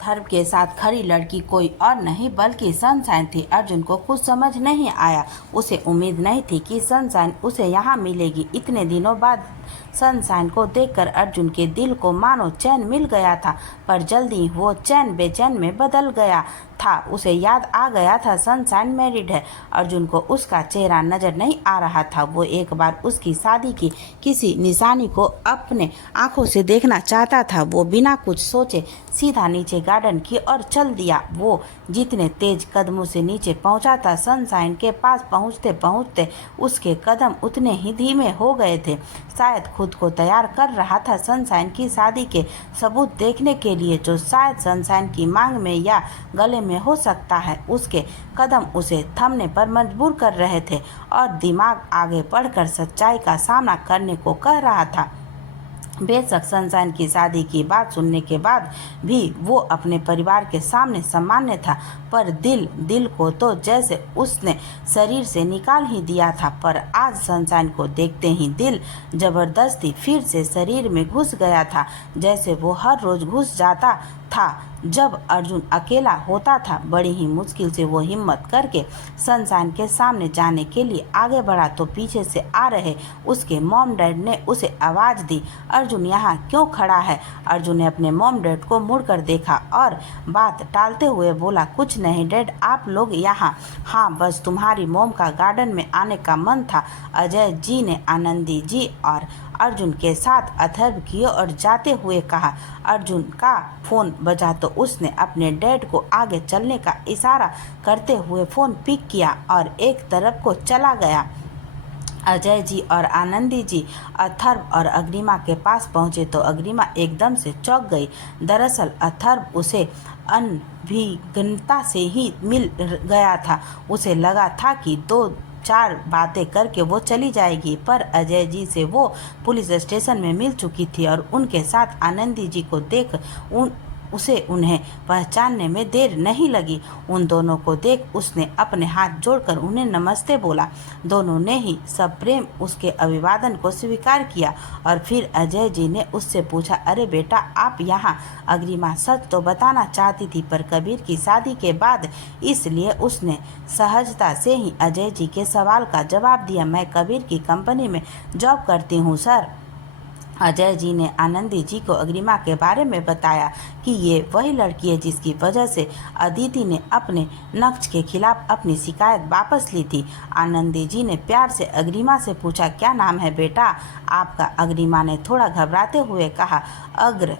अथर्व के साथ खड़ी लड़की कोई और नहीं बल्कि सनशाइन थी। अर्जुन को कुछ समझ नहीं आया। उसे उम्मीद नहीं थी कि सनशाइन उसे यहाँ मिलेगी। इतने दिनों बाद सनशाइन को देखकर अर्जुन के दिल को मानो चैन मिल गया था, पर जल्दी वो चैन बेचैन में बदल गया था। उसे याद आ गया था सनशाइन मैरिड है। अर्जुन को उसका चेहरा नजर नहीं आ रहा था। वो एक बार उसकी शादी की किसी निशानी को अपने आंखों से देखना चाहता था। वो बिना कुछ सोचे सीधा नीचे गार्डन की ओर चल दिया। वो जितने तेज कदमों से नीचे पहुंचा था, सनशाइन के पास पहुंचते पहुंचते उसके कदम उतने ही धीमे हो गए थे। शायद खुद को तैयार कर रहा था सनशाइन की शादी के सबूत देखने के लिए, जो शायद सनशाइन की मांग में या गले में हो सकता है। उसके कदम उसे थमने पर मजबूर कर रहे थे और दिमाग आगे बढ़कर सच्चाई का सामना करने को कह रहा था। बेशक सनशाइन की शादी की बात सुनने के बाद भी वो अपने परिवार के सामने सामान्य था, पर दिल को तो जैसे उसने शरीर से निकाल ही दिया था। पर आज सनशाइन को देखते ही दिल जबरदस्ती फिर से शरीर में घुस गया था, जैसे वो हर रोज घुस जाता था जब अर्जुन अकेला होता था। बड़ी ही मुश्किल से वो हिम्मत करके सनशाइन के सामने जाने के लिए आगे बढ़ा तो पीछे से आ रहे उसके मॉम डैड ने उसे आवाज़ दी, अर्जुन यहाँ क्यों खड़ा है? अर्जुन ने अपने मॉम डैड को मुड़कर देखा और बात टालते हुए बोला, कुछ नहीं डैड, आप लोग यहाँ। हाँ, बस तुम्हारी मॉम का गार्डन में आने का मन था। अजय जी ने आनंदी जी और अर्जुन के साथ अथर्व की ओर जाते हुए कहा। अर्जुन का फ़ोन बजा तो उसने अपने डैड को आगे चलने का इशारा करते हुए फ़ोन पिक किया और एक तरफ को चला गया। अजय जी और आनंदी जी अथर्व और अग्रिमा के पास पहुंचे तो अग्रिमा एकदम से चौंक गई। दरअसल अथर्व उसे अनभिज्ञता से ही मिल गया था। उसे लगा था कि 2-4 बातें करके वो चली जाएगी, पर अजय जी से वो पुलिस स्टेशन में मिल चुकी थी और उनके साथ आनंदी जी को देख उसे उन्हें पहचानने में देर नहीं लगी। उन दोनों को देख उसने अपने हाथ जोड़कर उन्हें नमस्ते बोला। दोनों ने ही सप्रेम उसके अभिवादन को स्वीकार किया और फिर अजय जी ने उससे पूछा, अरे बेटा आप यहाँ? अग्रिमा सच तो बताना चाहती थी, पर कबीर की शादी के बाद, इसलिए उसने सहजता से ही अजय जी के सवाल का जवाब दिया। मैं कबीर की कंपनी में जॉब करती हूँ सर। अजय जी ने आनंदी जी को अग्रिमा के बारे में बताया कि ये वही लड़की है जिसकी वजह से अदिति ने अपने नक्श के खिलाफ अपनी शिकायत वापस ली थी। आनंदी जी ने प्यार से अग्रिमा से पूछा, क्या नाम है बेटा आपका? अग्रिमा ने थोड़ा घबराते हुए कहा,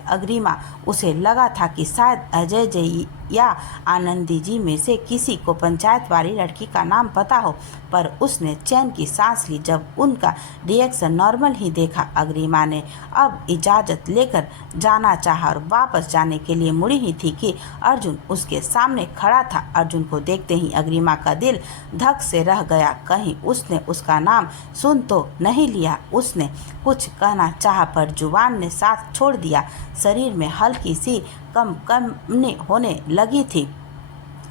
अग्रिमा। उसे लगा था कि शायद अजय जी या आनंदी जी में से किसी को पंचायत वाली लड़की का नाम पता हो, पर उसने चैन की सांस ली जब उनका रिएक्शन नॉर्मल ही देखा। अग्रिमा ने अब इजाज़त लेकर जाना चाहा और वापस जाने के लिए मुड़ी ही थी कि अर्जुन उसके सामने खड़ा था। अर्जुन को देखते ही अग्रिमा का दिल धक से रह गया। कहीं उसने उसका नाम सुन तो नहीं लिया। उसने कुछ कहना चाहा पर जुबान ने साथ छोड़ दिया। शरीर में हल्की सी कंपनी होने लगी थी।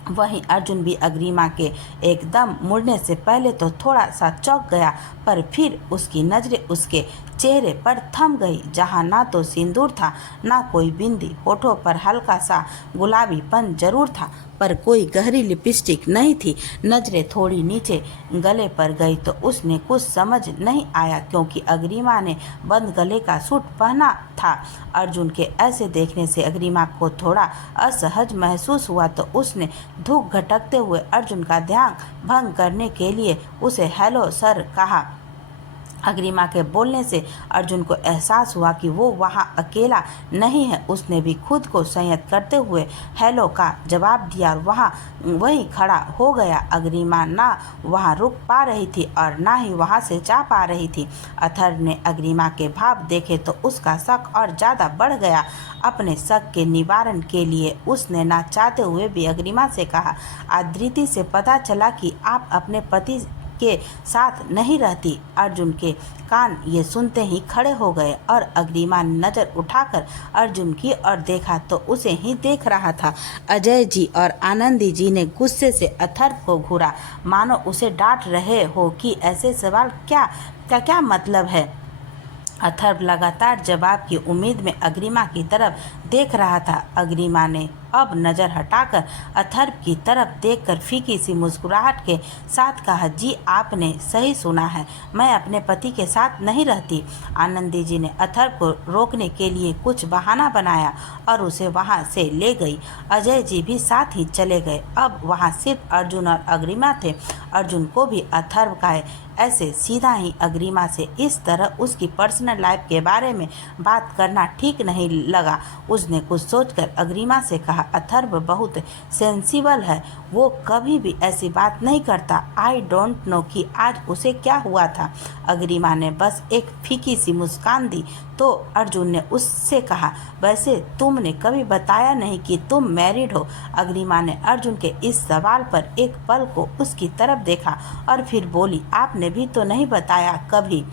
वहीं अर्जुन भी अग्रिमा के एकदम मुड़ने से पहले तो थोड़ा सा चौंक गया, पर फिर उसकी नज़रें उसके चेहरे पर थम गई, जहां ना तो सिंदूर था ना कोई बिंदी। होठों पर हल्का सा गुलाबीपन जरूर था, पर कोई गहरी लिपस्टिक नहीं थी। नज़रें थोड़ी नीचे गले पर गई तो उसने कुछ समझ नहीं आया, क्योंकि अग्रिमा ने बंद गले का सूट पहना था। अर्जुन के ऐसे देखने से अग्रिमा को थोड़ा असहज महसूस हुआ तो उसने धूप घटकते हुए अर्जुन का ध्यान भंग करने के लिए उसे हेलो सर कहा। अग्रिमा के बोलने से अर्जुन को एहसास हुआ कि वो वहाँ अकेला नहीं है। उसने भी खुद को संयत करते हुए हेलो का जवाब दिया और वहीं खड़ा हो गया। अग्रिमा ना वहाँ रुक पा रही थी और ना ही वहाँ से जा पा रही थी। अथर्व ने अग्रिमा के भाव देखे तो उसका शक और ज़्यादा बढ़ गया। अपने शक के निवारण के लिए उसने ना चाहते हुए भी अग्रिमा से कहा, अदिति से पता चला कि आप अपने पति के साथ नहीं रहती। अर्जुन के कान ये सुनते ही खड़े हो गए और अग्रिमा ने नज़र उठाकर अर्जुन की ओर देखा तो उसे ही देख रहा था। अजय जी और आनंदी जी ने गुस्से से अथर्व को घूरा, मानो उसे डांट रहे हो कि ऐसे सवाल क्या मतलब है। अथर्व लगातार जवाब की उम्मीद में अग्रिमा की तरफ देख रहा था। अग्रिमा ने अब नज़र हटाकर अथर्व की तरफ देखकर फीकी सी मुस्कुराहट के साथ कहा, जी आपने सही सुना है, मैं अपने पति के साथ नहीं रहती। आनंदी जी ने अथर्व को रोकने के लिए कुछ बहाना बनाया और उसे वहां से ले गई। अजय जी भी साथ ही चले गए। अब वहां सिर्फ अर्जुन और अग्रिमा थे। अर्जुन को भी अथर्व का ऐसे सीधा ही अग्रिमा से इस तरह उसकी पर्सनल लाइफ के बारे में बात करना ठीक नहीं लगा। उसने कुछ सोचकर अग्रिमा से कहा, अथर्व बहुत सेंसिबल है, वो कभी भी ऐसी बात नहीं करता। आई डोंट नो कि आज उसे क्या हुआ था। अग्रिमा ने बस एक फीकी सी मुस्कान दी तो अर्जुन ने उससे कहा, वैसे तुमने कभी बताया नहीं कि तुम मैरिड हो। अग्रिमा ने अर्जुन के इस सवाल पर एक पल को उसकी तरफ देखा और फिर बोली, आपने भी तो नहीं बताया कभी।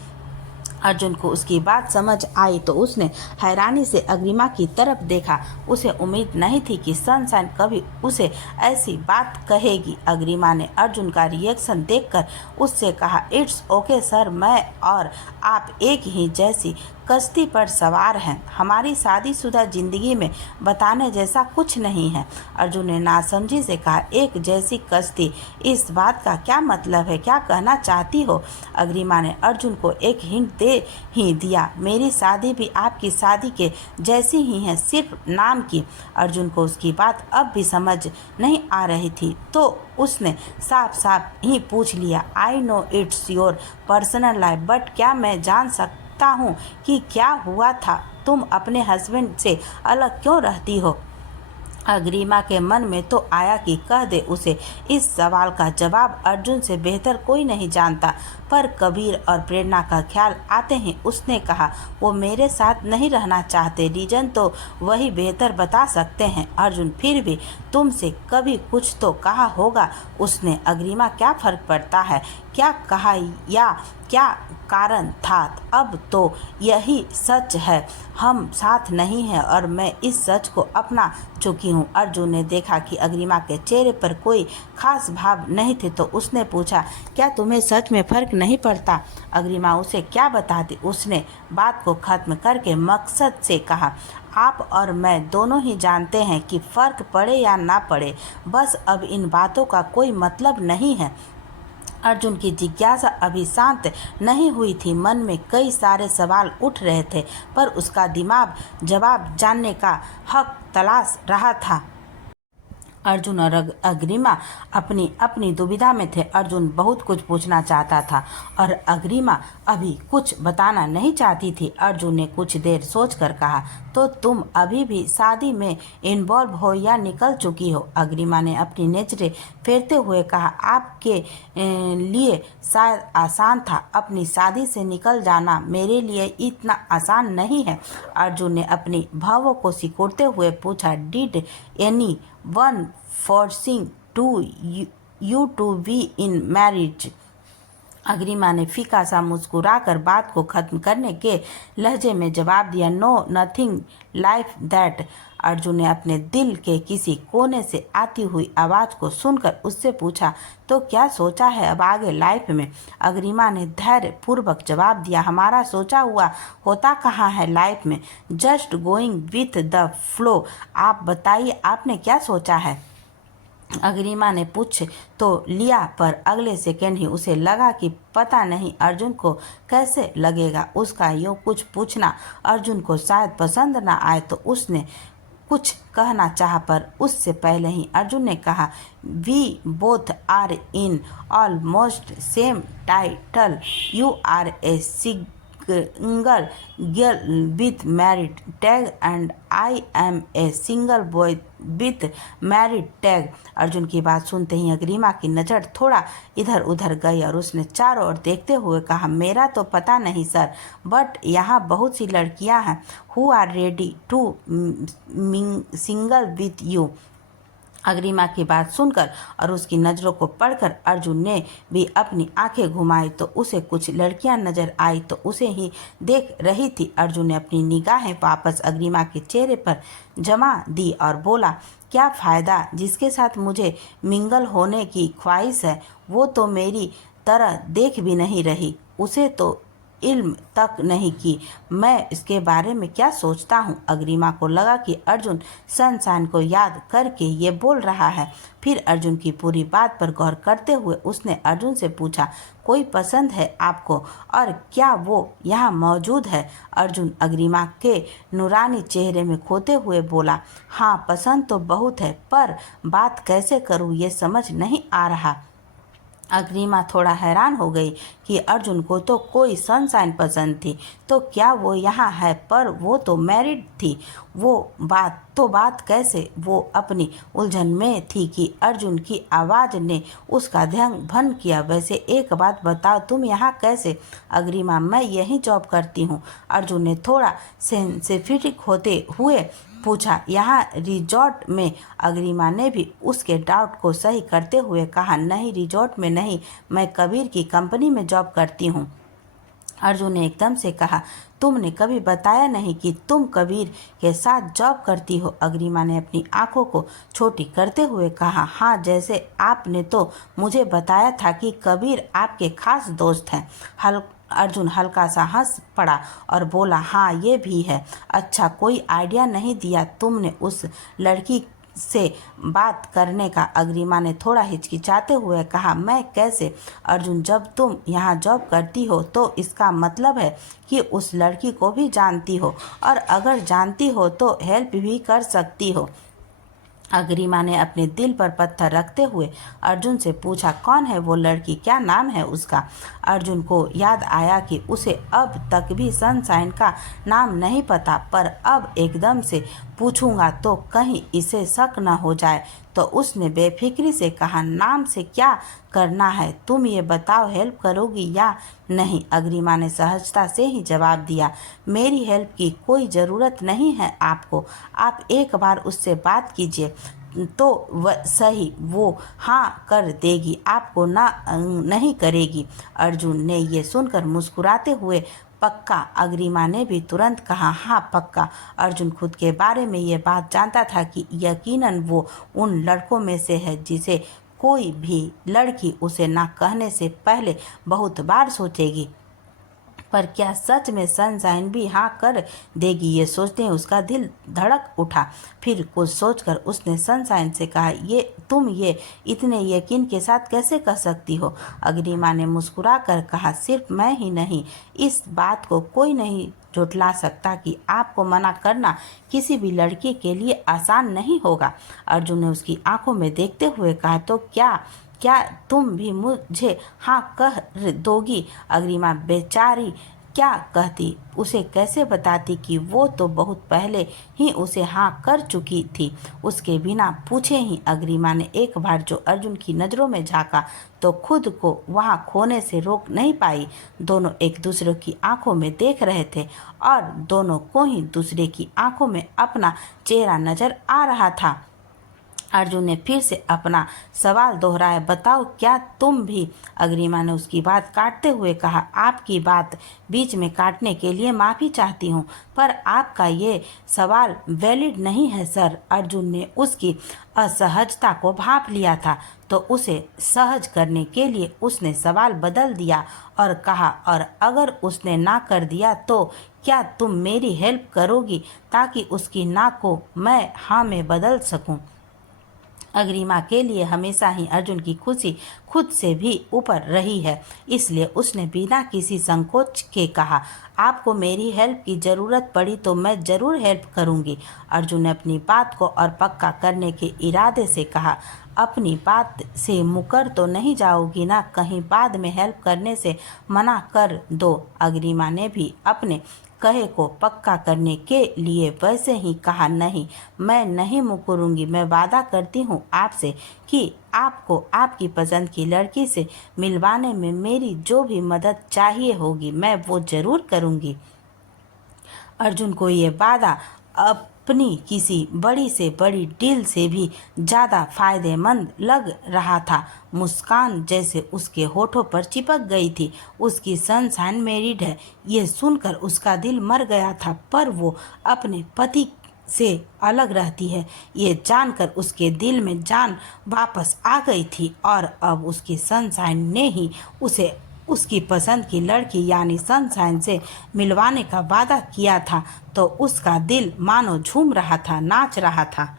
अर्जुन को उसकी बात समझ आई तो उसने हैरानी से अग्रिमा की तरफ देखा। उसे उम्मीद नहीं थी कि सनशाइन कभी उसे ऐसी बात कहेगी। अग्रिमा ने अर्जुन का रिएक्शन देखकर उससे कहा, इट्स ओके सर, मैं और आप एक ही जैसी कश्ती पर सवार हैं। हमारी शादीशुदा जिंदगी में बताने जैसा कुछ नहीं है। अर्जुन ने नासमझी से कहा, एक जैसी कश्ती, इस बात का क्या मतलब है, क्या कहना चाहती हो? अग्रिमा ने अर्जुन को एक हिंट दे ही दिया, मेरी शादी भी आपकी शादी के जैसी ही है, सिर्फ नाम की। अर्जुन को उसकी बात अब भी समझ नहीं आ रही थी तो उसने साफ साफ ही पूछ लिया, I know it's your personal life, but क्या मैं जान सकता हूँ कि क्या हुआ था? तुम अपने हस्बैंड से अलग क्यों रहती हो? अग्रिमा के मन में तो आया कि कह दे उसे, इस सवाल का जवाब अर्जुन से बेहतर कोई नहीं जानता। पर कबीर और प्रेरणा का ख्याल आते ही उसने कहा, वो मेरे साथ नहीं रहना चाहते, रीजन तो वही बेहतर बता सकते हैं। अर्जुन, फिर भी तुमसे कभी कुछ तो कहा होगा उसने। अग्रिमा, क्या फर्क पड़ता है क्या कहा या क्या कारण था? अब तो यही सच है, हम साथ नहीं हैं और मैं इस सच को अपना चुकी हूँ। अर्जुन ने देखा कि अग्रिमा के चेहरे पर कोई खास भाव नहीं थे तो उसने पूछा, क्या तुम्हें सच में फर्क नहीं पड़ता? अग्रिमा उसे क्या बताती। उसने बात को खत्म करके मकसद से कहा, आप और मैं दोनों ही जानते हैं कि फर्क पड़े या ना पड़े, बस अब इन बातों का कोई मतलब नहीं है। अर्जुन की जिज्ञासा अभी शांत नहीं हुई थी। मन में कई सारे सवाल उठ रहे थे पर उसका दिमाग जवाब जानने का हक तलाश रहा था। अर्जुन और अग्रिमा अपनी अपनी दुविधा में थे। अर्जुन बहुत कुछ पूछना चाहता था और अग्रिमा अभी कुछ बताना नहीं चाहती थी। अर्जुन ने कुछ देर सोचकर कहा, तो तुम अभी भी शादी में इन्वॉल्व हो या निकल चुकी हो? अग्रिमा ने अपनी नजरें फेरते हुए कहा, आपके लिए शायद आसान था, अपनी शादी से निकल जाना मेरे लिए इतना आसान नहीं है। अर्जुन ने अपनी भावों को सिकोड़ते हुए पूछा, did any one forcing you to be in marriage? Agrima ने फीका सा मुस्कुराकर बात को खत्म करने के लहजे में जवाब दिया, no nothing like that. Arjun ने अपने दिल के किसी कोने से आती हुई आवाज़ को सुनकर उससे पूछा, तो क्या सोचा है अब आगे लाइफ में? अग्रिमा ने धैर्य पूर्वक जवाब दिया, हमारा सोचा हुआ होता कहाँ है लाइफ में, just going with the flow. आप बताइए, आपने क्या सोचा है? अग्रिमा ने पूछ तो लिया पर अगले सेकंड ही उसे लगा कि पता नहीं अर्जुन को कैसे लगेगा। उसका यूँ कुछ पूछना अर्जुन को शायद पसंद ना आए तो उसने कुछ कहना चाहा पर उससे पहले ही अर्जुन ने कहा, we both are in almost same title, you are a single girl with married tag and I am a single boy with married tag. Arjun की बात सुनते ही अग्रिमा की नज़र थोड़ा इधर उधर गई और उसने चारों ओर देखते हुए कहा, मेरा तो पता नहीं सर, बट यहाँ बहुत सी लड़कियाँ हैं who are ready to single with you. Agrima की बात सुनकर और उसकी नज़रों को पढ़कर अर्जुन ने भी अपनी आंखें घुमाई तो उसे कुछ लड़कियां नजर आई तो उसे ही देख रही थी। अर्जुन ने अपनी निगाहें वापस अग्रिमा के चेहरे पर जमा दी और बोला, क्या फ़ायदा, जिसके साथ मुझे मिंगल होने की ख्वाहिश है वो तो मेरी तरह देख भी नहीं रही, उसे तो इल्म तक नहीं कि मैं इसके बारे में क्या सोचता हूँ। अग्रिमा को लगा कि अर्जुन सनशाइन को याद करके ये बोल रहा है। फिर अर्जुन की पूरी बात पर गौर करते हुए उसने अर्जुन से पूछा, कोई पसंद है आपको और क्या वो यहाँ मौजूद है? अर्जुन अग्रिमा के नूरानी चेहरे में खोते हुए बोला, हाँ पसंद तो बहुत है, पर बात कैसे करूँ ये समझ नहीं आ रहा। अग्रिमा थोड़ा हैरान हो गई कि अर्जुन को तो कोई सनशाइन पसंद थी, तो क्या वो यहाँ है? पर वो तो मैरिड थी। वो बात कैसे? वो अपनी उलझन में थी कि अर्जुन की आवाज़ ने उसका ध्यान भंग किया। वैसे एक बात बताओ, तुम यहाँ कैसे? अग्रिमा, मैं यहीं जॉब करती हूँ। अर्जुन ने थोड़ा सेंसिटिव होते हुए पूछा, यहाँ रिजॉर्ट में? अग्रिमा ने भी उसके डाउट को सही करते हुए कहा, नहीं रिजॉर्ट में नहीं, मैं कबीर की कंपनी में जॉब करती हूँ। अर्जुन ने एकदम से कहा, तुमने कभी बताया नहीं कि तुम कबीर के साथ जॉब करती हो। अग्रिमा ने अपनी आंखों को छोटी करते हुए कहा, हाँ जैसे आपने तो मुझे बताया था कि कबीर आपके खास दोस्त हैं। अर्जुन हल्का सा हंस पड़ा और बोला, हाँ ये भी है। अच्छा, कोई आइडिया नहीं दिया तुमने उस लड़की से बात करने का? अग्रिमा ने थोड़ा हिचकिचाते हुए कहा, मैं कैसे? अर्जुन, जब तुम यहाँ जॉब करती हो तो इसका मतलब है कि उस लड़की को भी जानती हो, और अगर जानती हो तो हेल्प भी कर सकती हो। अग्रिमा ने अपने दिल पर पत्थर रखते हुए अर्जुन से पूछा, कौन है वो लड़की? क्या नाम है उसका? अर्जुन को याद आया कि उसे अब तक भी सनशाइन का नाम नहीं पता, पर अब एकदम से पूछूंगा तो कहीं इसे शक न हो जाए। तो उसने बेफिक्री से कहा, नाम से क्या करना है? तुम ये बताओ, हेल्प करोगी या नहीं? अग्रिमा ने सहजता से ही जवाब दिया, मेरी हेल्प की कोई ज़रूरत नहीं है आपको। आप एक बार उससे बात कीजिए तो वह सही, वो हाँ कर देगी, आपको ना नहीं करेगी। अर्जुन ने ये सुनकर मुस्कुराते हुए पक्का? अग्रिमा ने भी तुरंत कहा, हाँ पक्का। अर्जुन खुद के बारे में ये बात जानता था कि यकीनन वो उन लड़कों में से है जिसे कोई भी लड़की उसे ना कहने से पहले बहुत बार सोचेगी। पर क्या सच में सनशाइन भी हाँ कर देगी? ये सोचते ही उसका दिल धड़क उठा। फिर कुछ सोचकर उसने सनशाइन से कहा, ये इतने यकीन के साथ कैसे कह सकती हो? अग्रिमा ने मुस्कुरा कर कहा, सिर्फ मैं ही नहीं, इस बात को कोई नहीं झुठला सकता कि आपको मना करना किसी भी लड़की के लिए आसान नहीं होगा। अर्जुन ने उसकी आंखों में देखते हुए कहा, तो क्या क्या तुम भी मुझे हाँ कह दोगी? अग्रिमा बेचारी क्या कहती, उसे कैसे बताती कि वो तो बहुत पहले ही उसे हाँ कर चुकी थी। उसके बिना पूछे ही अग्रिमा ने एक बार जो अर्जुन की नज़रों में झांका तो खुद को वहाँ खोने से रोक नहीं पाई। दोनों एक दूसरे की आंखों में देख रहे थे और दोनों को ही दूसरे की आंखों में अपना चेहरा नजर आ रहा था। अर्जुन ने फिर से अपना सवाल दोहराया, बताओ क्या तुम भी? अग्रिमा ने उसकी बात काटते हुए कहा, आपकी बात बीच में काटने के लिए माफ़ी चाहती हूँ, पर आपका ये सवाल वैलिड नहीं है सर। अर्जुन ने उसकी असहजता को भांप लिया था, तो उसे सहज करने के लिए उसने सवाल बदल दिया और कहा, और अगर उसने ना कर दिया तो क्या तुम मेरी हेल्प करोगी ताकि उसकी ना को मैं हाँ में बदल सकूं? अग्रिमा के लिए हमेशा ही अर्जुन की खुशी खुद से भी ऊपर रही है, इसलिए उसने बिना किसी संकोच के कहा, आपको मेरी हेल्प की ज़रूरत पड़ी तो मैं ज़रूर हेल्प करूंगी। अर्जुन ने अपनी बात को और पक्का करने के इरादे से कहा, अपनी बात से मुकर तो नहीं जाओगी ना? कहीं बाद में हेल्प करने से मना कर दो। अग्रिमा ने भी अपने कहे को पक्का करने के लिए वैसे ही कहा, नहीं मैं नहीं मुकरूंगी, मैं वादा करती हूँ आपसे कि आपको आपकी पसंद की लड़की से मिलवाने में मेरी जो भी मदद चाहिए होगी मैं वो ज़रूर करूँगी। अर्जुन को ये वादा अपनी किसी बड़ी से बड़ी डील से भी ज़्यादा फायदेमंद लग रहा था। मुस्कान जैसे उसके होठों पर चिपक गई थी। उसकी सनशाइन मैरिड है, ये सुनकर उसका दिल मर गया था, पर वो अपने पति से अलग रहती है ये जानकर उसके दिल में जान वापस आ गई थी, और अब उसकी सनशाइन ने ही उसे उसकी पसंद की लड़की यानी सनशाइन से मिलवाने का वादा किया था तो उसका दिल मानो झूम रहा था, नाच रहा था।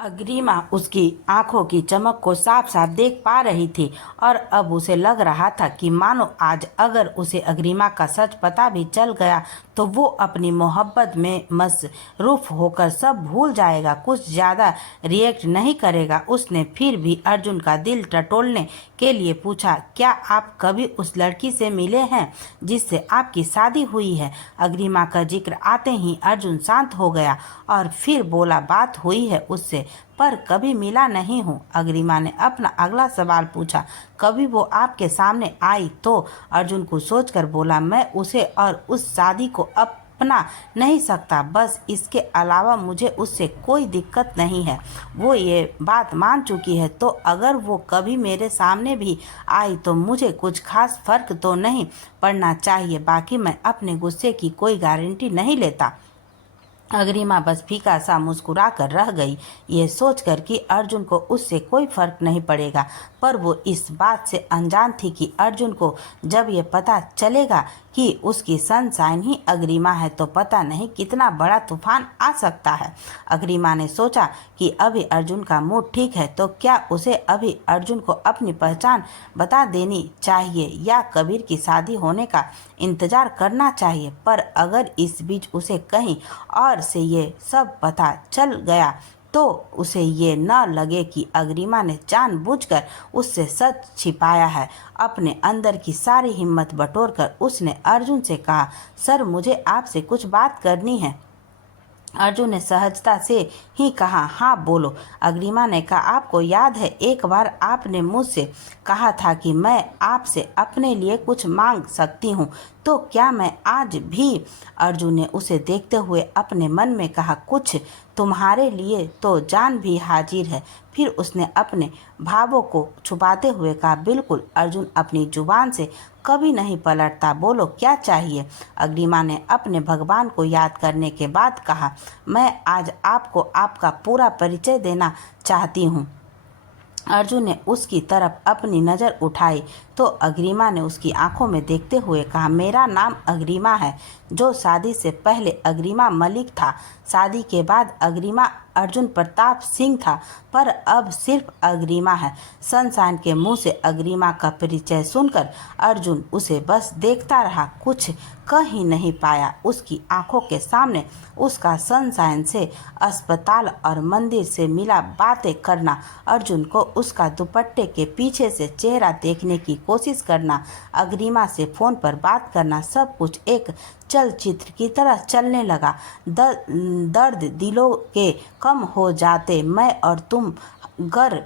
अग्रिमा उसकी आंखों की चमक को साफ साफ देख पा रही थी और अब उसे लग रहा था कि मानो आज अगर उसे अग्रिमा का सच पता भी चल गया तो वो अपनी मोहब्बत में मसरूफ होकर सब भूल जाएगा, कुछ ज़्यादा रिएक्ट नहीं करेगा। उसने फिर भी अर्जुन का दिल टटोलने के लिए पूछा, क्या आप कभी उस लड़की से मिले हैं जिससे आपकी शादी हुई है? अग्रिमा का जिक्र आते ही अर्जुन शांत हो गया और फिर बोला, बात हुई है उससे, पर कभी मिला नहीं हूँ। अग्रिमा ने अपना अगला सवाल पूछा, कभी वो आपके सामने आई तो? अर्जुन को सोचकर बोला, मैं उसे और उस शादी को अपना नहीं सकता, बस इसके अलावा मुझे उससे कोई दिक्कत नहीं है। वो ये बात मान चुकी है तो अगर वो कभी मेरे सामने भी आई तो मुझे कुछ खास फर्क तो नहीं पड़ना चाहिए, बाकी मैं अपने गुस्से की कोई गारंटी नहीं लेता। अग्रिमा बस फीका सा मुस्कुरा कर रह गई, ये सोचकर कि अर्जुन को उससे कोई फर्क नहीं पड़ेगा, पर वो इस बात से अनजान थी कि अर्जुन को जब ये पता चलेगा कि उसकी सनशाइन ही अग्रिमा है तो पता नहीं कितना बड़ा तूफान आ सकता है। अग्रिमा ने सोचा कि अभी अर्जुन का मूड ठीक है तो क्या उसे अभी अर्जुन को अपनी पहचान बता देनी चाहिए या कबीर की शादी होने का इंतज़ार करना चाहिए। पर अगर इस बीच उसे कहीं और से ये सब पता चल गया तो उसे ये न लगे कि अग्रिमा ने जानबूझकर उससे सच छिपाया है। अपने अंदर की सारी हिम्मत बटोरकर उसने अर्जुन से कहा, सर मुझे आपसे कुछ बात करनी है। अर्जुन ने सहजता से ही कहा, हाँ बोलो। अग्रिमा ने कहा, आपको याद है एक बार आपने मुझसे कहा था कि मैं आपसे अपने लिए कुछ मांग सकती हूँ, तो क्या मैं आज भी? अर्जुन ने उसे देखते हुए अपने मन में कहा, कुछ तुम्हारे लिए तो जान भी हाजिर है। फिर उसने अपने भावों को छुपाते हुए कहा, बिल्कुल। अर्जुन अपनी जुबान से कभी नहीं पलटता, बोलो क्या चाहिए? अग्रिमा ने अपने भगवान को याद करने के बाद कहा, मैं आज आपको आपका पूरा परिचय देना चाहती हूँ। अर्जुन ने उसकी तरफ अपनी नज़र उठाई तो अग्रिमा ने उसकी आंखों में देखते हुए कहा, मेरा नाम अग्रिमा है। जो शादी से पहले अग्रिमा मलिक था, शादी के बाद अग्रिमा अर्जुन प्रताप सिंह था, पर अब सिर्फ अग्रिमा है। सनशाइन के मुंह से अग्रिमा का परिचय सुनकर अर्जुन उसे बस देखता रहा, कुछ कह ही नहीं पाया। उसकी आंखों के सामने उसका सनशाइन से अस्पताल और मंदिर से मिला बातें करना, अर्जुन को उसका दुपट्टे के पीछे से चेहरा देखने की कोशिश करना, अग्रिमा से फ़ोन पर बात करना, सब कुछ एक चलचित्र की तरह चलने लगा। दर्द दिलों के कम हो जाते, मैं और तुम गर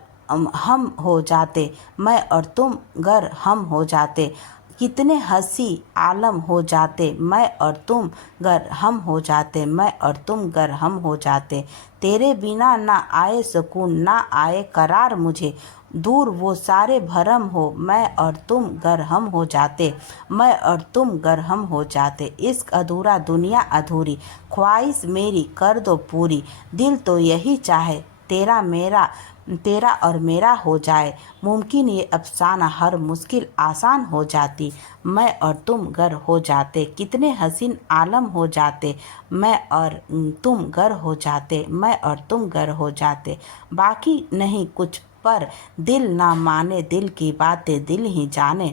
हम हो जाते, मैं और तुम गर हम हो जाते, कितने हंसी आलम हो जाते, मैं और तुम गर हम हो जाते, मैं और तुम गर हम हो जाते, तेरे बिना ना आए सुकून ना आए करार मुझे, दूर वो सारे भरम हो, मैं और तुम गर हम हो जाते, मैं और तुम गर हम हो जाते, इश्क अधूरा दुनिया अधूरी, ख्वाहिश मेरी कर दो पूरी, दिल तो यही चाहे तेरा और मेरा हो जाए, मुमकिन ये अफसाना हर मुश्किल आसान हो जाती, मैं और तुम गर हो जाते, कितने हसीन आलम हो जाते, मैं और तुम गर हो जाते, मैं और तुम गर हो जाते, बाकी नहीं कुछ पर दिल ना माने, दिल की बातें दिल ही जाने,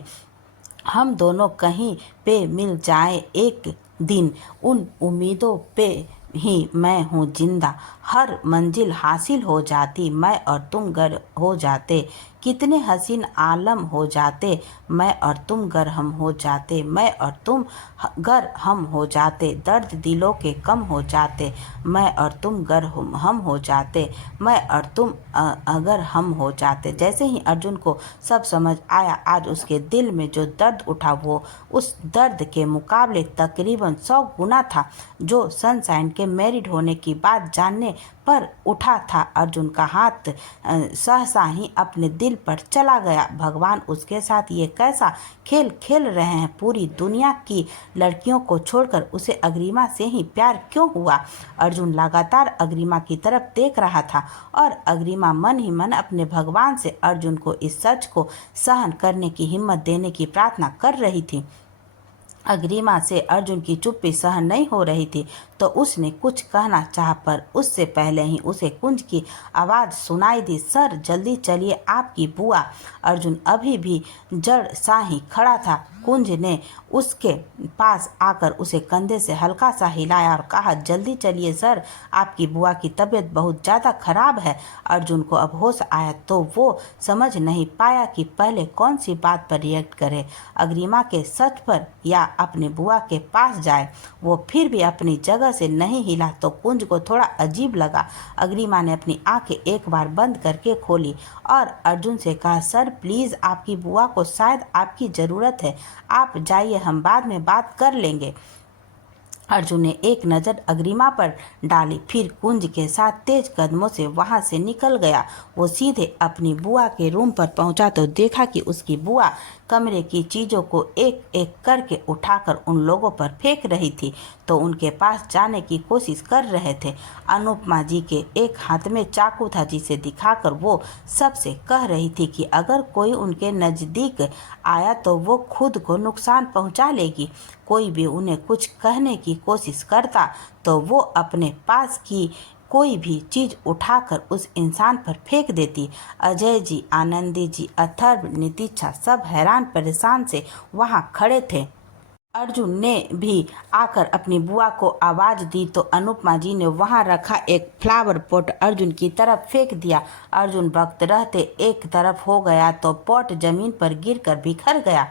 हम दोनों कहीं पे मिल जाएं एक दिन, उन उम्मीदों पे ही मैं हूँ जिंदा, हर मंजिल हासिल हो जाती, मैं और तुम गर हो जाते, कितने हसीन आलम हो जाते, मैं और तुम गर हम हो जाते, मैं और तुम गर हम हो जाते, दर्द दिलों के कम हो जाते, मैं और तुम गर हम हो जाते, मैं और तुम अगर हम हो जाते। जैसे ही अर्जुन को सब समझ आया, आज उसके दिल में जो दर्द उठा वो उस दर्द के मुकाबले तकरीबन 100 गुना था, जो सनशाइन के मैरिड होने की बात जानने पर उठा था। अर्जुन का हाथ सहसा ही अपने दिल पर चला गया। भगवान उसके साथ ये कैसा खेल खेल रहे हैं? पूरी दुनिया की लड़कियों को छोड़कर उसे अग्रिमा से ही प्यार क्यों हुआ? अर्जुन लगातार अग्रिमा की तरफ देख रहा था और अग्रिमा मन ही मन अपने भगवान से अर्जुन को इस सच को सहन करने की हिम्मत देने की प्रार्थना कर रही थी। अग्रिमा से अर्जुन की चुप्पी सहन नहीं हो रही थी तो उसने कुछ कहना चाहा, पर उससे पहले ही उसे कुंज की आवाज़ सुनाई दी। सर जल्दी चलिए, आपकी बुआ। अर्जुन अभी भी जड़ सा ही खड़ा था। कुंज ने उसके पास आकर उसे कंधे से हल्का सा हिलाया और कहा, जल्दी चलिए सर, आपकी बुआ की तबीयत बहुत ज़्यादा खराब है। अर्जुन को अब होश आया तो वो समझ नहीं पाया कि पहले कौन सी बात पर रिएक्ट करे, अग्रिमा के सच पर या अपने बुआ के पास जाए। वो फिर भी अपनी जगह से नहीं हिला तो कुंज को थोड़ा अजीब लगा। अग्रिमा ने अपनी आंखें एक बार बंद करके खोली और अर्जुन से कहा, सर प्लीज़, आपकी बुआ को शायद आपकी ज़रूरत है, आप जाइए, हम बाद में बात कर लेंगे। अर्जुन ने एक नज़र अग्रिमा पर डाली, फिर कुंज के साथ तेज कदमों से वहां से निकल गया। वो सीधे अपनी बुआ के रूम पर पहुंचा तो देखा कि उसकी बुआ कमरे की चीज़ों को एक एक करके उठाकर उन लोगों पर फेंक रही थी तो उनके पास जाने की कोशिश कर रहे थे। अनुपमा जी के एक हाथ में चाकू था जिसे दिखाकर वो सबसे कह रही थी कि अगर कोई उनके नज़दीक आया तो वो खुद को नुकसान पहुंचा लेगी। कोई भी उन्हें कुछ कहने की कोशिश करता तो वो अपने पास की कोई भी चीज़ उठाकर उस इंसान पर फेंक देती। अजय जी, आनंदी जी, अथर्व, नितिशा सब हैरान परेशान से वहाँ खड़े थे। अर्जुन ने भी आकर अपनी बुआ को आवाज़ दी तो अनुपमा जी ने वहाँ रखा एक फ्लावर पॉट अर्जुन की तरफ फेंक दिया। अर्जुन वक्त रहते एक तरफ हो गया तो पॉट जमीन पर गिरकर बिखर गया।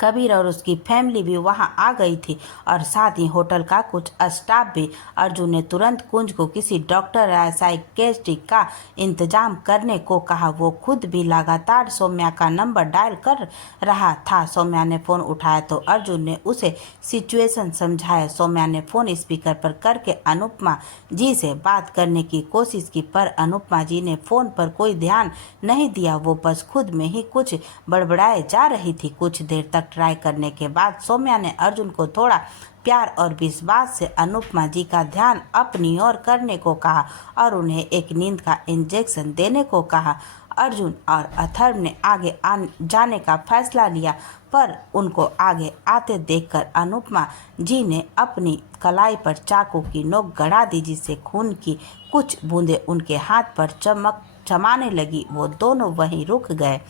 कबीर और उसकी फैमिली भी वहां आ गई थी और साथ ही होटल का कुछ स्टाफ भी। अर्जुन ने तुरंत कुंज को किसी डॉक्टर या साइकियाट्रिस्ट का इंतजाम करने को कहा। वो खुद भी लगातार सौम्या का नंबर डायल कर रहा था। सौम्या ने फ़ोन उठाया तो अर्जुन ने उसे सिचुएशन समझाया। सौम्या ने फ़ोन स्पीकर पर करके अनुपमा जी से बात करने की कोशिश की पर अनुपमा जी ने फ़ोन पर कोई ध्यान नहीं दिया। वो बस खुद में ही कुछ बड़बड़ाए जा रही थी। कुछ देर तक ट्राई करने के बाद सौम्या ने अर्जुन को थोड़ा प्यार और विश्वास से अनुपमा जी का ध्यान अपनी ओर करने को कहा और उन्हें एक नींद का इंजेक्शन देने को कहा। अर्जुन और अथर्व ने आगे जाने का फैसला लिया पर उनको आगे आते देखकर अनुपमा जी ने अपनी कलाई पर चाकू की नोक गड़ा दी जिससे खून की कुछ बूंदें उनके हाथ पर चमाने लगी। वो दोनों वहीं रुक गए।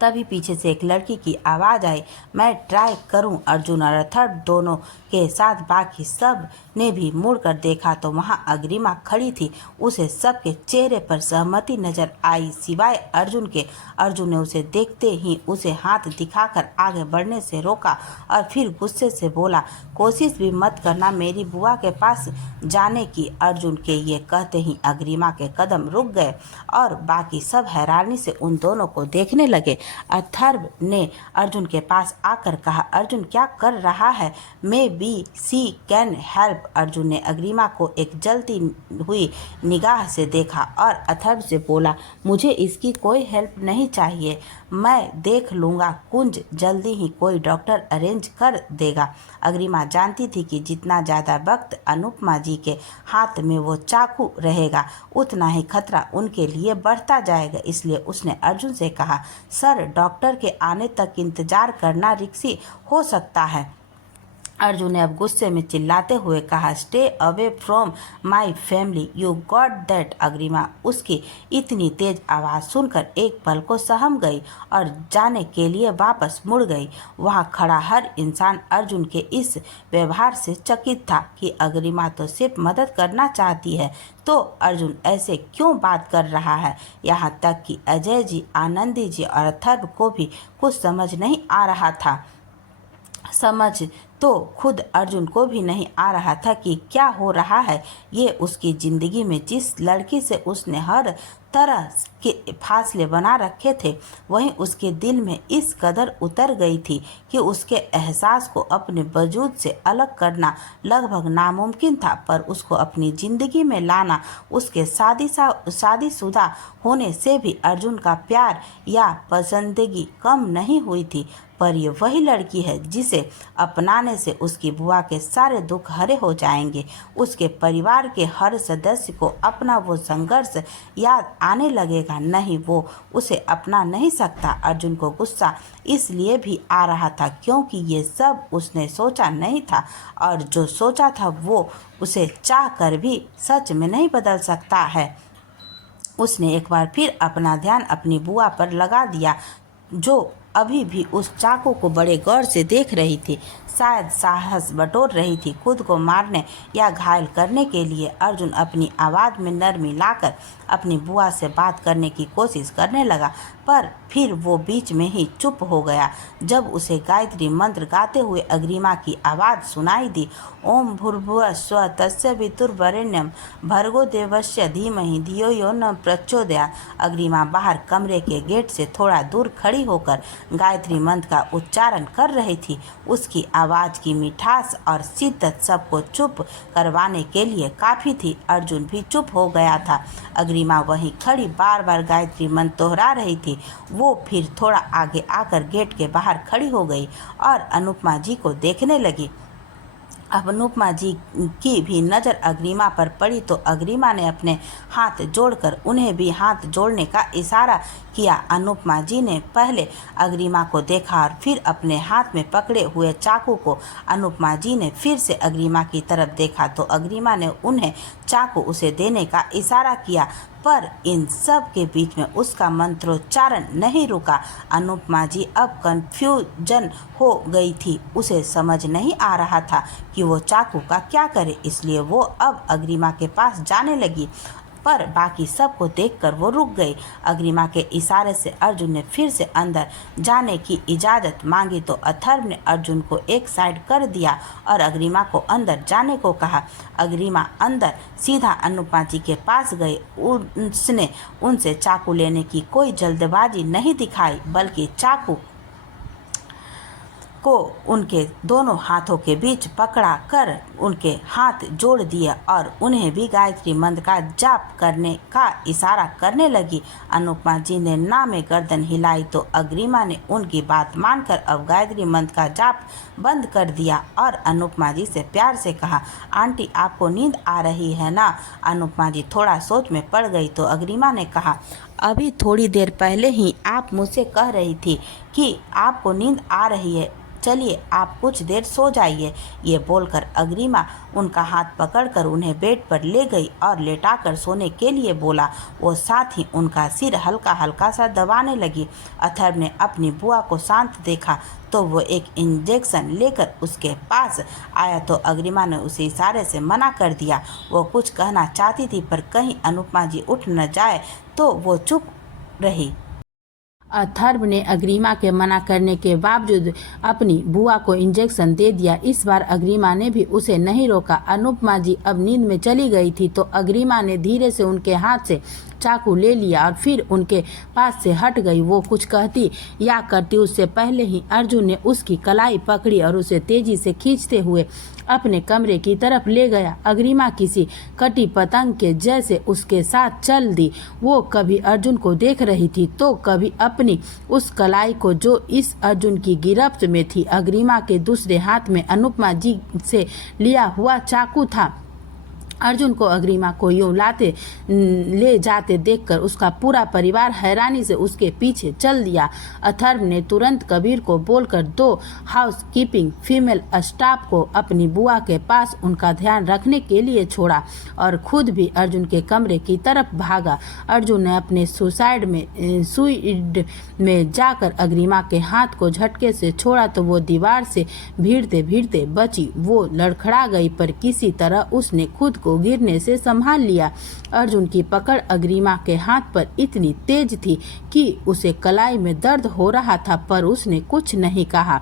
तभी पीछे से एक लड़की की आवाज़ आई, मैं ट्राई करूं। अर्जुन और अथर्व दोनों के साथ बाकी सब ने भी मुड़कर देखा तो वहां अग्रिमा खड़ी थी। उसे सबके चेहरे पर सहमति नजर आई सिवाय अर्जुन के। अर्जुन ने उसे देखते ही उसे हाथ दिखाकर आगे बढ़ने से रोका और फिर गुस्से से बोला, कोशिश भी मत करना मेरी बुआ के पास जाने की। अर्जुन के ये कहते ही अग्रिमा के कदम रुक गए और बाकी सब हैरानी से उन दोनों को देखने लगे। अथर्व ने अर्जुन के पास आकर कहा, अर्जुन क्या कर रहा है? May be she can help. Arjun ने अग्रिमा को एक जलती हुई निगाह से देखा और अथर्व से बोला, मुझे इसकी कोई हेल्प नहीं चाहिए, मैं देख लूँगा। कुंज जल्दी ही कोई डॉक्टर अरेंज कर देगा। अग्रिमा जानती थी कि जितना ज़्यादा वक्त अनुपमा जी के हाथ में वो चाकू रहेगा उतना ही खतरा उनके लिए बढ़ता जाएगा, इसलिए उसने अर्जुन से कहा, सर डॉक्टर के आने तक इंतज़ार करना रिस्की हो सकता है। अर्जुन ने अब गुस्से में चिल्लाते हुए कहा, stay away from my family, you got that. Agrima उसकी इतनी तेज आवाज़ सुनकर एक पल को सहम गई और जाने के लिए वापस मुड़ गई। वहाँ खड़ा हर इंसान अर्जुन के इस व्यवहार से चकित था कि अग्रिमा तो सिर्फ मदद करना चाहती है तो अर्जुन ऐसे क्यों बात कर रहा है। यहाँ तक कि अजय जी, आनंदी जी और अथर्व को भी कुछ समझ नहीं आ रहा था। समझ तो खुद अर्जुन को भी नहीं आ रहा था कि क्या हो रहा है। ये उसकी ज़िंदगी में जिस लड़की से उसने हर तरह के फासले बना रखे थे, वहीं उसके दिल में इस कदर उतर गई थी कि उसके एहसास को अपने वजूद से अलग करना लगभग नामुमकिन था। पर उसको अपनी ज़िंदगी में लाना, उसके शादीशुदा होने से भी अर्जुन का प्यार या पसंदगी कम नहीं हुई थी। पर ये वही लड़की है जिसे अपनाने से उसकी बुआ के सारे दुख हरे हो जाएंगे। उसके परिवार के हर सदस्य को अपना वो संघर्ष याद आने लगेगा। नहीं, वो उसे अपना नहीं सकता। अर्जुन को गुस्सा इसलिए भी आ रहा था क्योंकि ये सब उसने सोचा नहीं था, और जो सोचा था वो उसे चाह कर भी सच में नहीं बदल सकता है। उसने एक बार फिर अपना ध्यान अपनी बुआ पर लगा दिया, जो अभी भी उस चाकू को बड़े गौर से देख रही थी। शायद साहस बटोर रही थी खुद को मारने या घायल करने के लिए। अर्जुन अपनी आवाज़ में नरमी लाकर अपनी बुआ से बात करने की कोशिश करने लगा, पर फिर वो बीच में ही चुप हो गया। जब उसे गायत्री मंत्र गाते हुए अग्रिमा की आवाज़ सुनाई दी, ओम भूर्भुवः स्वः तस्य वितुर्वरेण्यं भर्गो देवस्य धीमहि धियो यो न प्रचोदयात्। अग्रिमा बाहर कमरे के गेट से थोड़ा दूर खड़ी होकर गायत्री मंत्र का उच्चारण कर रही थी। उसकी आवाज़ की मिठास और शिद्दत सबको चुप करवाने के लिए काफ़ी थी। अर्जुन भी चुप हो गया था। अग्रिमा वहीं खड़ी बार बार गायत्री मंत्र दोहरा रही थी। वो फिर थोड़ा आगे आकर गेट के बाहर खड़ी हो गई और अनुपमा जी को देखने लगी। अब अनुपमा जी की भी नज़र अग्रिमा पर पड़ी तो अग्रिमा ने अपने हाथ जोड़कर उन्हें भी हाथ जोड़ने का इशारा किया। अनुपमा जी ने पहले अग्रिमा को देखा और फिर अपने हाथ में पकड़े हुए चाकू को। अनुपमा जी ने फिर से अग्रिमा की तरफ देखा तो अग्रिमा ने उन्हें चाकू उसे देने का इशारा किया, पर इन सब के बीच में उसका मंत्रोच्चारण नहीं रुका। अनुपमा जी अब कन्फ्यूजन हो गई थी। उसे समझ नहीं आ रहा था कि वो चाकू का क्या करे, इसलिए वो अब अग्रिमा के पास जाने लगी, पर बाकी सबको देखकर वो रुक गई। अग्रिमा के इशारे से अर्जुन ने फिर से अंदर जाने की इजाज़त मांगी तो अथर्व ने अर्जुन को एक साइड कर दिया और अग्रिमा को अंदर जाने को कहा। अग्रिमा अंदर सीधा अनुपमा जी के पास गई। उसने उनसे चाकू लेने की कोई जल्दबाजी नहीं दिखाई, बल्कि चाकू को उनके दोनों हाथों के बीच पकड़ा कर उनके हाथ जोड़ दिए और उन्हें भी गायत्री मंत्र का जाप करने का इशारा करने लगी। अनुपमा जी ने ना में गर्दन हिलाई तो अग्रिमा ने उनकी बात मानकर अब गायत्री मंत्र का जाप बंद कर दिया और अनुपमा जी से प्यार से कहा, आंटी आपको नींद आ रही है ना? अनुपमा जी थोड़ा सोच में पड़ गई तो अग्रिमा ने कहा, अभी थोड़ी देर पहले ही आप मुझसे कह रही थी कि आपको नींद आ रही है, चलिए आप कुछ देर सो जाइए। ये बोलकर अग्रिमा उनका हाथ पकड़कर उन्हें बेड पर ले गई और लेटाकर सोने के लिए बोला। वो साथ ही उनका सिर हल्का हल्का सा दबाने लगी। अथर्व ने अपनी बुआ को शांत देखा तो वो एक इंजेक्शन लेकर उसके पास आया तो अग्रिमा ने उसे इशारे से मना कर दिया। वो कुछ कहना चाहती थी पर कहीं अनुपमा जी उठ न जाए तो वो चुप रही। अथर्व ने अग्रिमा के मना करने के बावजूद अपनी बुआ को इंजेक्शन दे दिया। इस बार अग्रिमा ने भी उसे नहीं रोका। अनुपमा जी अब नींद में चली गई थी तो अग्रिमा ने धीरे से उनके हाथ से चाकू ले लिया और फिर उनके पास से हट गई। वो कुछ कहती या करती उससे पहले ही अर्जुन ने उसकी कलाई पकड़ी और उसे तेजी से खींचते हुए अपने कमरे की तरफ ले गया। अग्रिमा किसी कटी पतंग के जैसे उसके साथ चल दी। वो कभी अर्जुन को देख रही थी तो कभी अपनी उस कलाई को जो इस अर्जुन की गिरफ्त में थी। अग्रिमा के दूसरे हाथ में अनुपमा जी से लिया हुआ चाकू था। अर्जुन को अग्रिमा को यूं ले जाते देखकर उसका पूरा परिवार हैरानी से उसके पीछे चल दिया। अथर्व ने तुरंत कबीर को बोलकर 2 हाउस कीपिंग फीमेल स्टाफ को अपनी बुआ के पास उनका ध्यान रखने के लिए छोड़ा और खुद भी अर्जुन के कमरे की तरफ भागा। अर्जुन ने अपने सुसाइड में जाकर अग्रिमा के हाथ को झटके से छोड़ा तो वो दीवार से भीड़ते भीड़ते बची। वो लड़खड़ा गई पर किसी तरह उसने खुद को गिरने से संभाल लिया। अर्जुन की पकड़ अग्रिमा के हाथ पर इतनी तेज थी कि उसे कलाई में दर्द हो रहा था पर उसने कुछ नहीं कहा।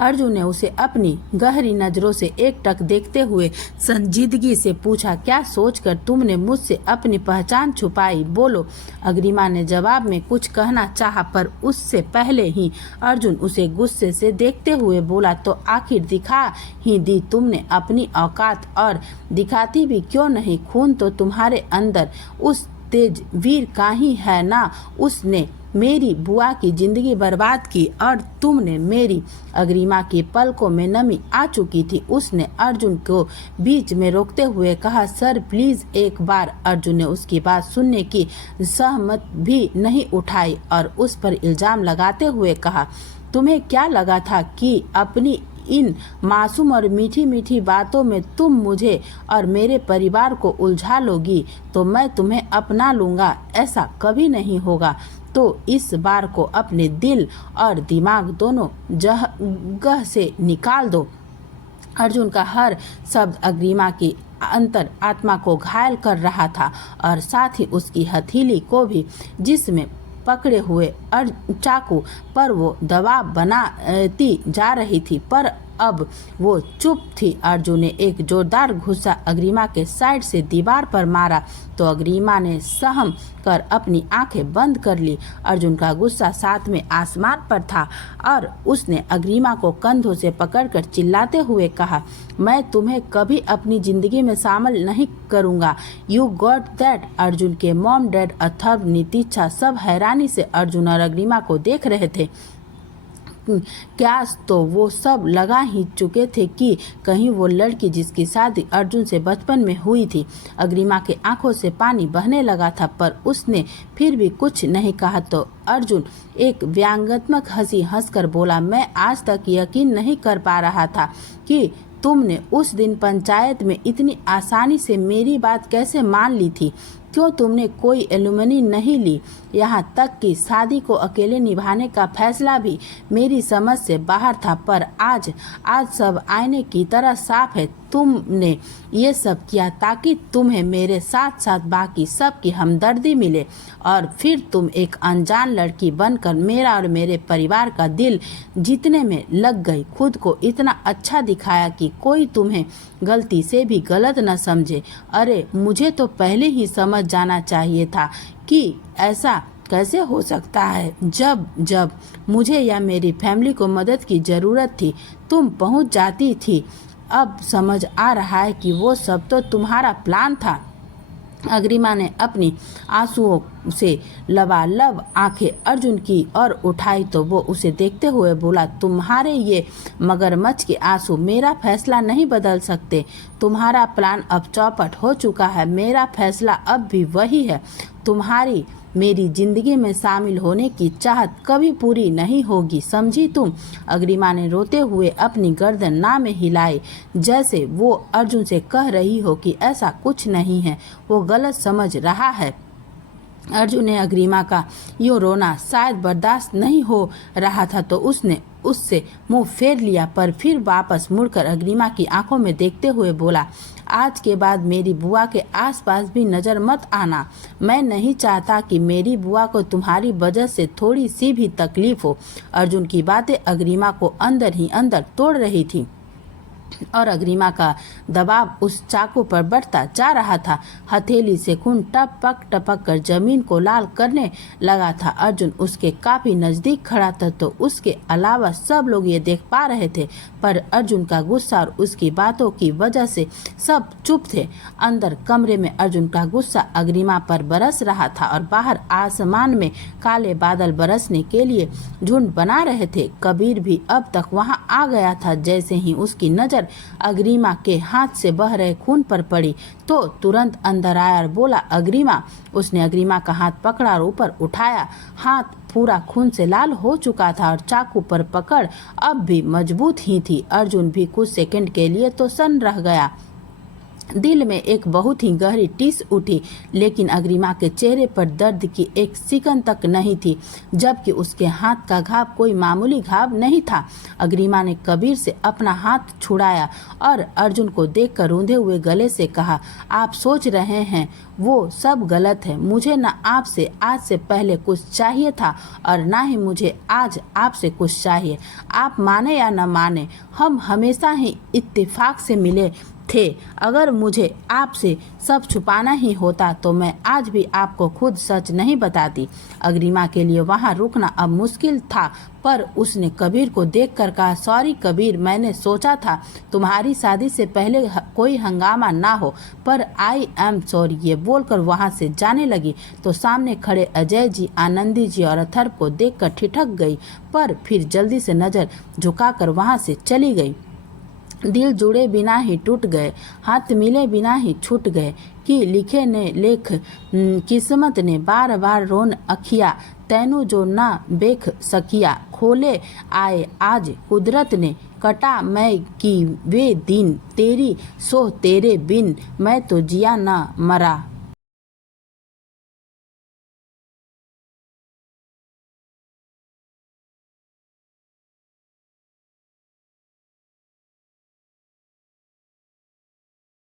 अर्जुन ने उसे अपनी गहरी नजरों से एकटक देखते हुए संजीदगी से पूछा, क्या सोचकर तुमने मुझसे अपनी पहचान छुपाई? बोलो। अग्रिमा ने जवाब में कुछ कहना चाहा, पर उससे पहले ही अर्जुन उसे गुस्से से देखते हुए बोला, तो आखिर दिखा ही दी तुमने अपनी औकात, और दिखाती भी क्यों नहीं? खून तो तुम्हारे अंदर उस तेज वीर का ही है ना। उसने मेरी बुआ की जिंदगी बर्बाद की और तुमने मेरी। अग्रिमा की पलकों में नमी आ चुकी थी। उसने अर्जुन को बीच में रोकते हुए कहा, सर प्लीज एक बार। अर्जुन ने उसकी बात सुनने की सहमत भी नहीं उठाई और उस पर इल्जाम लगाते हुए कहा, तुम्हें क्या लगा था कि अपनी इन मासूम और मीठी मीठी बातों में तुम मुझे और मेरे परिवार को उलझा लोगी तो मैं तुम्हें अपना लूंगा? ऐसा कभी नहीं होगा। तो इस बार को अपने दिल और दिमाग दोनों जगह से निकाल दो। अर्जुन का हर शब्द अग्रिमा की अंतर आत्मा को घायल कर रहा था और साथ ही उसकी हथेली को भी, जिसमें पकड़े हुए चाकू पर वो दबाव बनाती जा रही थी, पर अब वो चुप थी। अर्जुन ने एक जोरदार घुसा अग्रिमा के साइड से दीवार पर मारा तो अग्रिमा ने सहम कर अपनी आंखें बंद कर ली। अर्जुन का गुस्सा साथ में आसमान पर था और उसने अग्रिमा को कंधों से पकड़कर चिल्लाते हुए कहा, मैं तुम्हें कभी अपनी जिंदगी में शामिल नहीं करूंगा। You got that? अर्जुन के मॉम, डैड, अथर्व, नीतिशा सब हैरानी से अर्जुन और अग्रिमा को देख रहे थे। क्या तो वो सब लगा ही चुके थे कि कहीं वो लड़की जिसकी शादी अर्जुन से बचपन में हुई थी। अग्रिमा के आंखों से पानी बहने लगा था, पर उसने फिर भी कुछ नहीं कहा तो अर्जुन एक व्यंग्यात्मक हंसी हंसकर बोला, मैं आज तक यकीन नहीं कर पा रहा था कि तुमने उस दिन पंचायत में इतनी आसानी से मेरी बात कैसे मान ली थी। क्यों तुमने कोई एलुमनी नहीं ली? यहाँ तक कि शादी को अकेले निभाने का फैसला भी मेरी समझ से बाहर था, पर आज सब आईने की तरह साफ है। तुमने ये सब किया ताकि तुम्हें मेरे साथ साथ बाकी सब की हमदर्दी मिले और फिर तुम एक अनजान लड़की बनकर मेरा और मेरे परिवार का दिल जीतने में लग गई। खुद को इतना अच्छा दिखाया कि कोई तुम्हें गलती से भी गलत न समझे। अरे मुझे तो पहले ही समझ जाना चाहिए था कि ऐसा कैसे हो सकता है। जब जब मुझे या मेरी फैमिली को मदद की ज़रूरत थी तुम पहुंच जाती थी। अब समझ आ रहा है कि वो सब तो तुम्हारा प्लान था। अग्रिमा ने अपनी आंसुओं से लबालब आंखें अर्जुन की ओर उठाई तो वो उसे देखते हुए बोला, तुम्हारे ये मगरमच्छ के आंसू मेरा फैसला नहीं बदल सकते। तुम्हारा प्लान अब चौपट हो चुका है। मेरा फैसला अब भी वही है। तुम्हारी मेरी जिंदगी में शामिल होने की चाहत कभी पूरी नहीं होगी, समझी तुम? अग्रिमा ने रोते हुए अपनी गर्दन ना में हिलाई, जैसे वो अर्जुन से कह रही हो कि ऐसा कुछ नहीं है, वो गलत समझ रहा है। अर्जुन ने अग्रिमा का यूं रोना शायद बर्दाश्त नहीं हो रहा था तो उसने उससे मुंह फेर लिया, पर फिर वापस मुड़कर अग्रिमा की आंखों में देखते हुए बोला, आज के बाद मेरी बुआ के आसपास भी नजर मत आना। मैं नहीं चाहता कि मेरी बुआ को तुम्हारी वजह से थोड़ी सी भी तकलीफ हो। अर्जुन की बातें अग्रिमा को अंदर ही अंदर तोड़ रही थी और अग्रिमा का दबाव उस चाकू पर बढ़ता जा रहा था। हथेली से खून टपक कर जमीन को लाल करने लगा था। अर्जुन उसके काफी नजदीक खड़ा था तो उसके अलावा सब लोग ये देख पा रहे थे, पर अर्जुन का गुस्सा और उसकी बातों की वजह से सब चुप थे। अंदर कमरे में अर्जुन का गुस्सा अग्रिमा पर बरस रहा था और बाहर आसमान में काले बादल बरसने के लिए झुंड बना रहे थे। कबीर भी अब तक वहां आ गया था। जैसे ही उसकी नजर अग्रिमा के हाथ से बह रहे खून पर पड़ी तो तुरंत अंदर आया और बोला, अग्रिमा। उसने अग्रिमा का हाथ पकड़ा और ऊपर उठाया। हाथ पूरा खून से लाल हो चुका था और चाकू पर पकड़ अब भी मजबूत ही थी। अर्जुन भी कुछ सेकंड के लिए तो सन्न रह गया। दिल में एक बहुत ही गहरी टीस उठी, लेकिन अग्रिमा के चेहरे पर दर्द की एक सिकन तक नहीं थी, जबकि उसके हाथ का घाव कोई मामूली घाव नहीं था। अग्रिमा ने कबीर से अपना हाथ छुड़ाया और अर्जुन को देखकर रूंधे हुए गले से कहा, आप सोच रहे हैं वो सब गलत है। मुझे न आपसे आज से पहले कुछ चाहिए था और ना ही मुझे आज आपसे कुछ चाहिए। आप माने या न माने, हम हमेशा ही इत्तेफाक से मिले थे। अगर मुझे आपसे सब छुपाना ही होता तो मैं आज भी आपको खुद सच नहीं बताती। अग्रिमा के लिए वहां रुकना अब मुश्किल था, पर उसने कबीर को देखकर कहा, सॉरी कबीर, मैंने सोचा था तुम्हारी शादी से पहले कोई हंगामा ना हो, पर आई एम सॉरी। ये बोलकर वहां से जाने लगी तो सामने खड़े अजय जी, आनंदी जी और अथर्व को देखकर ठिठक गई, पर फिर जल्दी से नजर झुकाकर वहां से चली गई। दिल जुड़े बिना ही टूट गए, हाथ मिले बिना ही छूट गए, कि लिखे ने लेख किस्मत ने बार बार रोन अखिया, तैनू जो ना बेख सकिया, खोले आए आज कुदरत ने, कटा मैं की वे दिन, तेरी सोह तेरे बिन मैं तो जिया ना मरा।